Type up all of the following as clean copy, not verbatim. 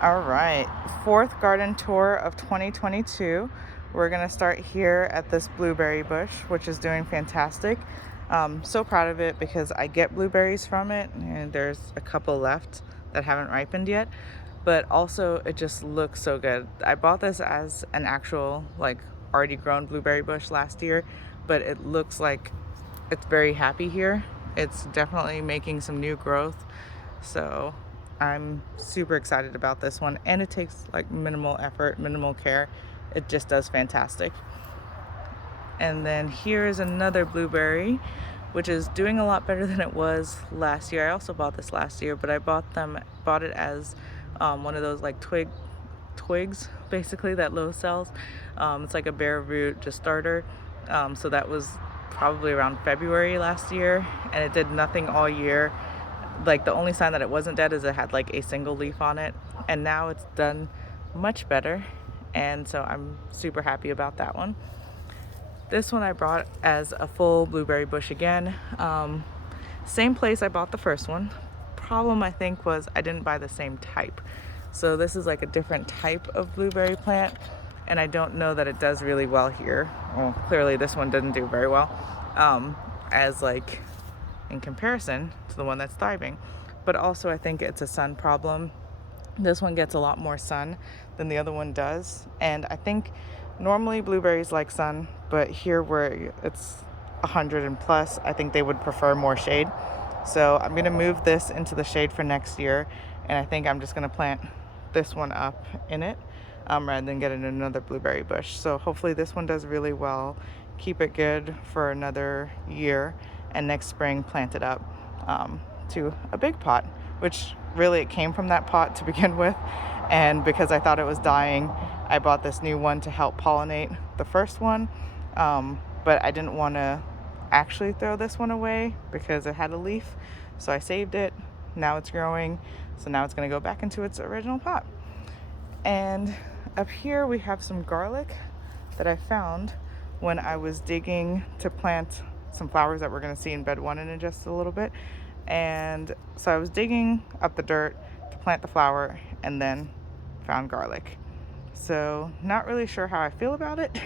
All right, fourth garden tour of 2022. We're gonna start here at this blueberry bush, which is doing fantastic. So proud of it because I get blueberries from it, and there's a couple left that haven't ripened yet. But also, it just looks so good. I bought this as an actual, like, already grown blueberry bush last year, but it looks like it's very happy here. It's definitely making some new growth. So I'm super excited about this one, and it takes like minimal effort, minimal care. It just does fantastic. And then here is another blueberry, which is doing a lot better than it was last year. I also bought this last year, but I bought it as one of those like twigs, basically, that Lowe's sells. It's like a bare root just starter. So that was probably around February last year, and it did nothing all year. Like, the only sign that it wasn't dead is it had like a single leaf on it, and now it's done much better, and so I'm super happy about that one. This one I brought as a full blueberry bush again. Same place I bought the first one. Problem, I think, was I didn't buy the same type. So this is like a different type of blueberry plant, and I don't know that it does really well here. Well, clearly this one didn't do very well, as like in comparison to the one that's thriving. But also I think it's a sun problem. This one gets a lot more sun than the other one does, and I think normally blueberries like sun, but here where it's 100 and plus, I think they would prefer more shade. So I'm gonna move this into the shade for next year, and I think I'm just gonna plant this one up in it, rather than getting another blueberry bush. So hopefully this one does really well, keep it good for another year, and next spring plant it up to a big pot, which really it came from that pot to begin with. And because I thought it was dying, I bought this new one to help pollinate the first one. But I didn't want to actually throw this one away because it had a leaf. So I saved it. Now it's growing. So now it's going to go back into its original pot. And up here we have some garlic that I found when I was digging to plant some flowers that we're going to see in bed one in just a little bit. And so I was digging up the dirt to plant the flower and then found garlic. So not really sure how I feel about it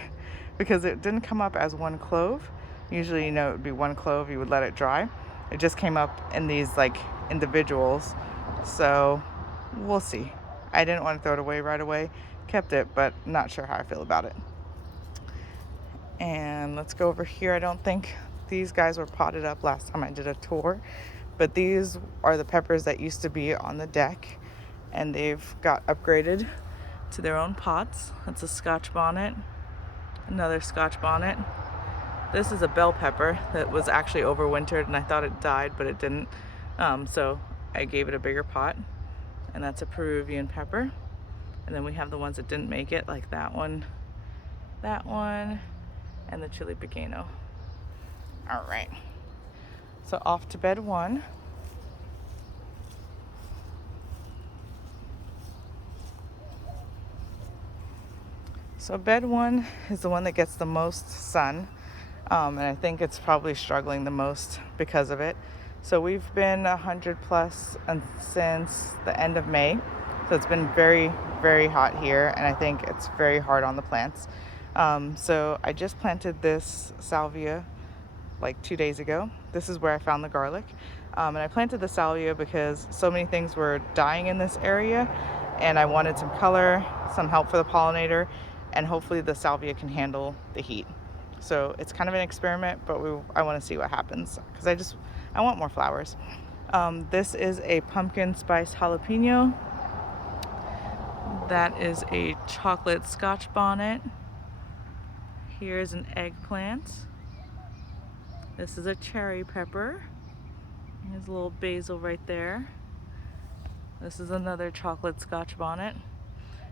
because it didn't come up as one clove. Usually, it would be one clove, you would let it dry. It just came up in these like individuals. So we'll see. I didn't want to throw it away right away. Kept it, but not sure how I feel about it. And let's go over here. I don't think these guys were potted up last time I did a tour, but these are the peppers that used to be on the deck, and they've got upgraded to their own pots. That's a Scotch bonnet, another Scotch bonnet. This is a bell pepper that was actually overwintered, and I thought it died, but it didn't. So I gave it a bigger pot, and that's a Peruvian pepper. And then we have the ones that didn't make it, like that one, and the chili pequeno. All right, so off to bed one. So bed one is the one that gets the most sun, and I think it's probably struggling the most because of it. So we've been 100 plus since the end of May. So it's been very, very hot here, and I think it's very hard on the plants. So I just planted this salvia like 2 days ago. This is where I found the garlic. And I planted the salvia because so many things were dying in this area, and I wanted some color, some help for the pollinator, and hopefully the salvia can handle the heat. So it's kind of an experiment, but I want to see what happens because I want more flowers. This is a pumpkin spice jalapeno. That is a chocolate Scotch bonnet. Here's an eggplant. This is a cherry pepper. There's a little basil right there. This is another chocolate Scotch bonnet.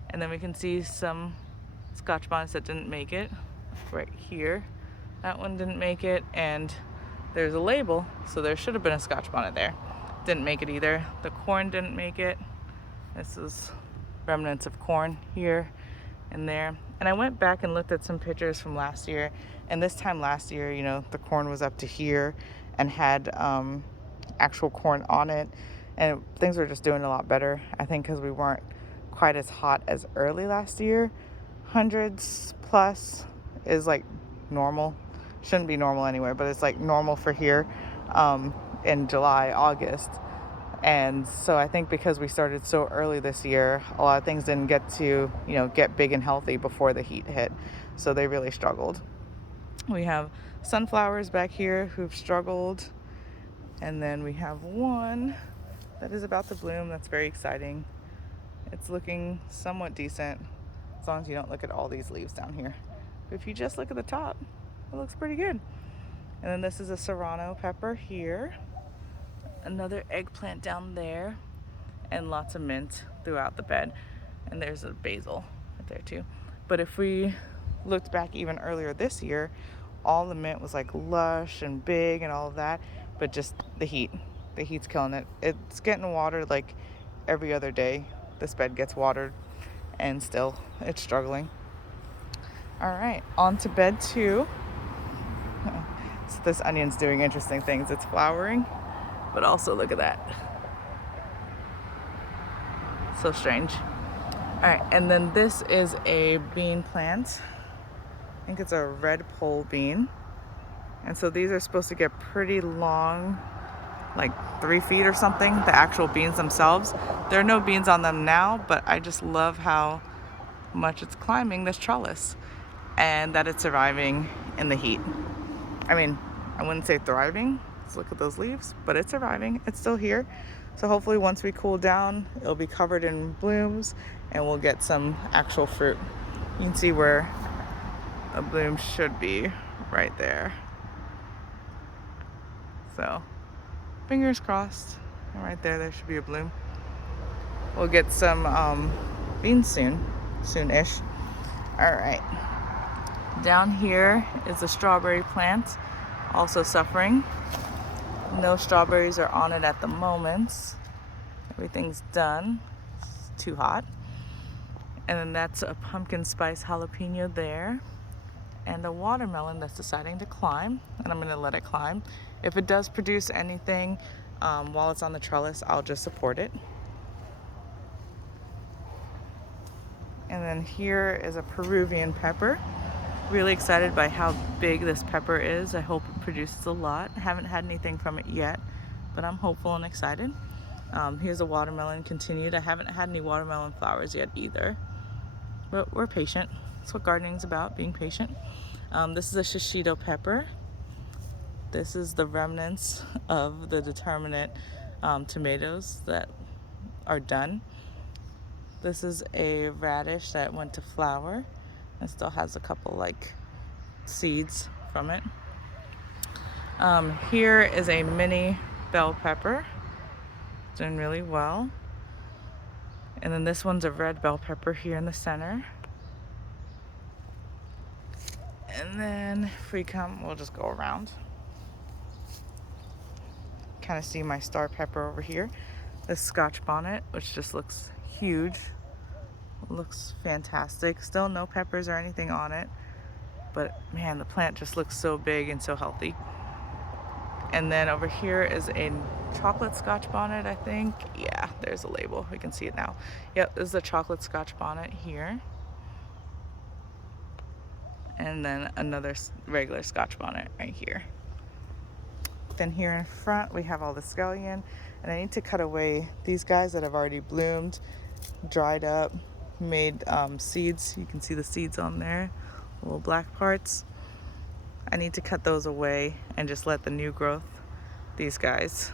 And then we can see some Scotch bonnets that didn't make it right here. That one didn't make it, and there's a label, so there should have been a Scotch bonnet there. Didn't make it either. The corn didn't make it. This is remnants of corn here and there. And I went back and looked at some pictures from last year, and this time last year, the corn was up to here and had actual corn on it, and things were just doing a lot better, I think, because we weren't quite as hot as early last year. Hundreds plus is like normal. Shouldn't be normal anyway, but it's like normal for here in July, August. And so I think because we started so early this year, a lot of things didn't get to, get big and healthy before the heat hit. So they really struggled. We have sunflowers back here who've struggled. And then we have one that is about to bloom. That's very exciting. It's looking somewhat decent as long as you don't look at all these leaves down here. But if you just look at the top, it looks pretty good. And then this is a serrano pepper here. Another eggplant down there, and lots of mint throughout the bed. And there's a basil right there too. But if we looked back even earlier this year, all the mint was like lush and big and all of that, but just the heat's killing it. It's getting watered like every other day. This bed gets watered and still it's struggling. All right, on to bed 2. So this onion's doing interesting things. It's flowering, but also look at that. So strange. All right, and then this is a bean plant. I think it's a red pole bean. And so these are supposed to get pretty long, like 3 feet or something, the actual beans themselves. There are no beans on them now, but I just love how much it's climbing this trellis and that it's surviving in the heat. I mean, I wouldn't say thriving. Let's look at those leaves, but it's surviving. It's still here. So hopefully once we cool down, it'll be covered in blooms and we'll get some actual fruit. You can see where a bloom should be right there. So fingers crossed. And right there should be a bloom. We'll get some beans soon-ish. All right. Down here is a strawberry plant, also suffering. No strawberries are on it at the moment. Everything's done. It's too hot. And then that's a pumpkin spice jalapeno there. And a watermelon that's deciding to climb. And I'm going to let it climb. If it does produce anything while it's on the trellis, I'll just support it. And then here is a Peruvian pepper. Really excited by how big this pepper is. I hope it produces a lot. I haven't had anything from it yet, but I'm hopeful and excited. Here's a watermelon continued. I haven't had any watermelon flowers yet either, but we're patient. That's what gardening's about, being patient. This is a shishito pepper. This is the remnants of the determinate tomatoes that are done. This is a radish that went to flower and still has a couple like seeds from it. Here is a mini bell pepper. Doing really well. And then this one's a red bell pepper here in the center. And then if we come, we'll just go around. Kind of see my star pepper over here. This Scotch bonnet, which just looks huge. Looks fantastic. Still no peppers or anything on it, but man, the plant just looks so big and so healthy. And then over here is a chocolate Scotch bonnet, I think. Yeah, there's a label. We can see it now. Yep, this is a chocolate Scotch bonnet here. And then another regular Scotch bonnet right here. Then here in front, we have all the scallion. And I need to cut away these guys that have already bloomed, dried up, made seeds. You can see the seeds on there, little black parts. I need to cut those away and just let the new growth, these guys,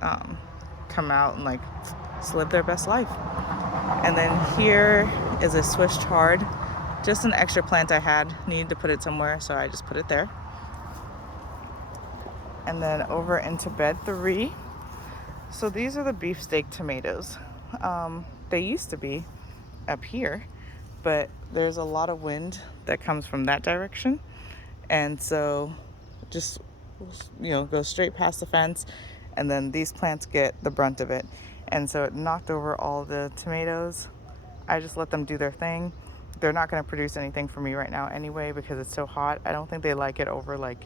come out and like live their best life. And then here is a Swiss chard, just an extra plant I had, needed to put it somewhere, so I just put it there. And then over into bed 3. So these are the beefsteak tomatoes. They used to be up here, but there's a lot of wind that comes from that direction, and so just go straight past the fence, and then these plants get the brunt of it, and so it knocked over all the tomatoes. I just let them do their thing. They're not going to produce anything for me right now anyway because it's so hot. I don't think they like it over like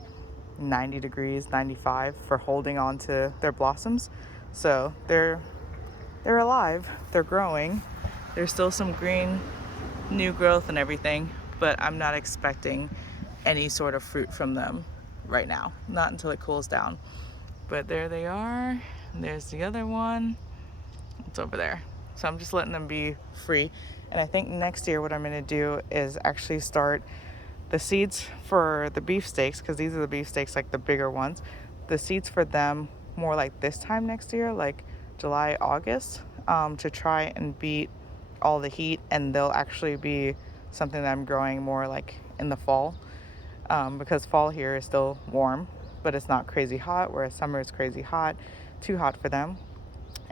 90 degrees, 95 for holding on to their blossoms, so they're they're alive, they're growing. There's still some green new growth and everything, but I'm not expecting any sort of fruit from them right now, not until it cools down. But there they are. There's the other one. It's over there. So I'm just letting them be free. And I think next year what I'm going to do is actually start the seeds for the beefsteaks, because these are the beefsteaks, like the bigger ones. The seeds for them more like this time next year, like July, August, to try and beat all the heat, and they'll actually be something that I'm growing more like in the fall, because fall here is still warm, but it's not crazy hot, whereas summer is crazy hot, too hot for them.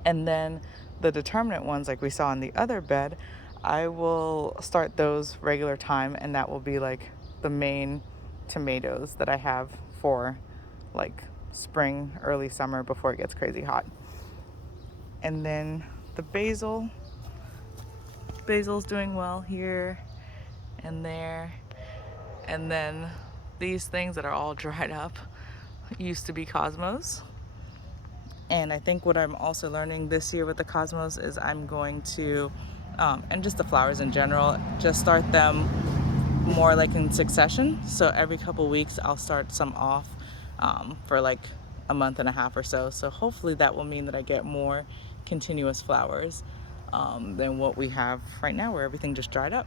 And then the determinate ones, like we saw in the other bed, I will start those regular time, and that will be like the main tomatoes that I have for like spring, early summer, before it gets crazy hot. And then the basil's doing well here and there. And then these things that are all dried up used to be cosmos. And I think what I'm also learning this year with the cosmos is I'm going to, and just the flowers in general, just start them more like in succession. So every couple weeks I'll start some off for like a month and a half or so. So hopefully that will mean that I get more continuous flowers than what we have right now, where everything just dried up.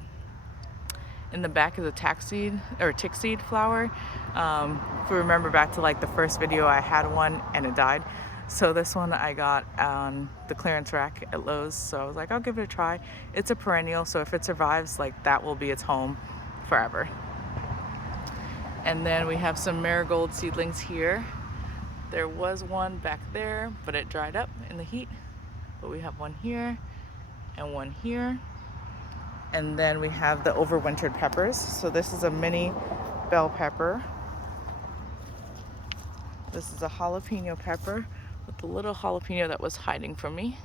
In the back is a tick seed flower. If we remember back to like the first video, I had one and it died. So this one I got on the clearance rack at Lowe's. So I was like, I'll give it a try. It's a perennial, so if it survives, like that will be its home forever. And then we have some marigold seedlings here. There was one back there, but it dried up in the heat. But we have one here and one here. And then we have the overwintered peppers. So this is a mini bell pepper. This is a jalapeno pepper with the little jalapeno that was hiding from me.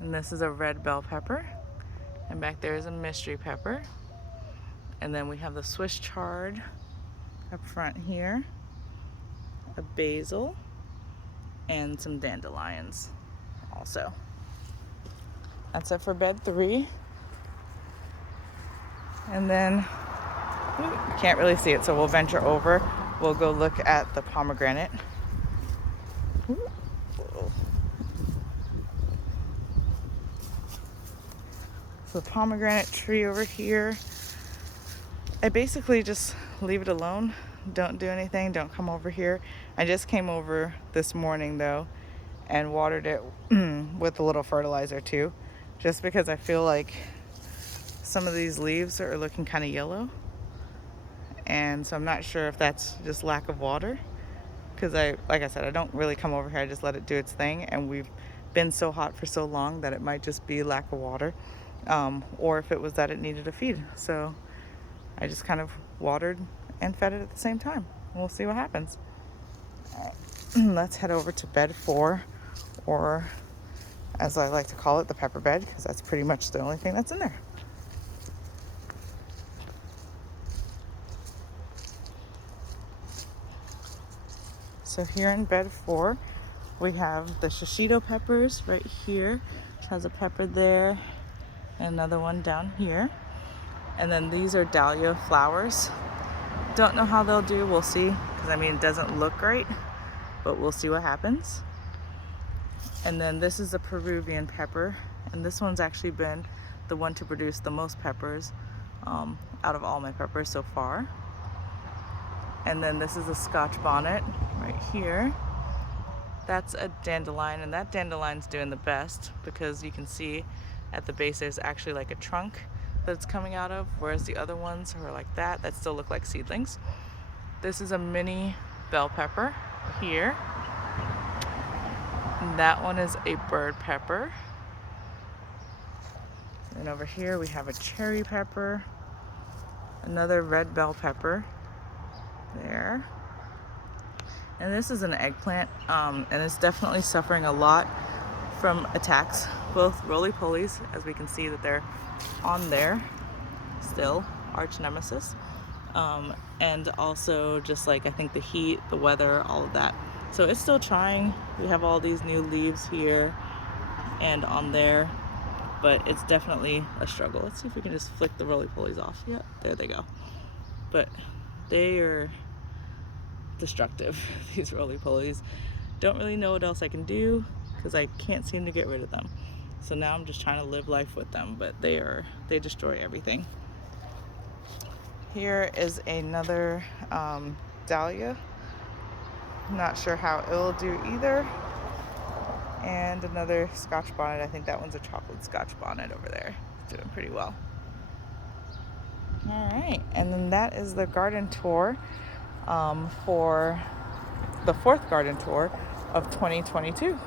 And this is a red bell pepper. And back there is a mystery pepper. And then we have the Swiss chard up front here, a basil, and some dandelions also. That's it for bed 3. And then, can't really see it, so we'll venture over. We'll go look at the pomegranate. So the pomegranate tree over here, I basically just leave it alone. Don't do anything, don't come over here. I just came over this morning though and watered it with a little fertilizer too, just because I feel like some of these leaves are looking kind of yellow. And so I'm not sure if that's just lack of water, because like I said, I don't really come over here, I just let it do its thing, and we've been so hot for so long that it might just be lack of water, or if it was that it needed a feed. So I just kind of watered and fed it at the same time. We'll see what happens. Let's head over to bed 4, or as I like to call it, the pepper bed, because that's pretty much the only thing that's in there. So here in bed 4, we have the shishito peppers right here. It has a pepper there, and another one down here. And then these are dahlia flowers. Don't know how they'll do, we'll see, because I mean it doesn't look great, but we'll see what happens. And then this is a Peruvian pepper, and this one's actually been the one to produce the most peppers out of all my peppers so far. And then this is a Scotch bonnet right here. That's a dandelion, and that dandelion's doing the best because you can see at the base there's actually like a trunk that it's coming out of, whereas the other ones are like that still look like seedlings. This is a mini bell pepper here. And that one is a bird pepper. And over here we have a cherry pepper, another red bell pepper there. And this is an eggplant, and it's definitely suffering a lot from attacks, both roly-polies, as we can see that they're on there still, arch nemesis, and also just like I think the heat, the weather, all of that So it's still trying. We have all these new leaves here and on there, but it's definitely a struggle. Let's see if we can just flick the roly-polies off. Yep, there they go. But they are destructive, these roly-polies. Don't really know what else I can do because I can't seem to get rid of them. So now I'm just trying to live life with them, but they destroy everything. Here is another dahlia. Not sure how it'll do either. And another Scotch bonnet. I think that one's a chocolate Scotch bonnet over there. It's doing pretty well. All right, and then that is the garden tour for the 4th garden tour of 2022.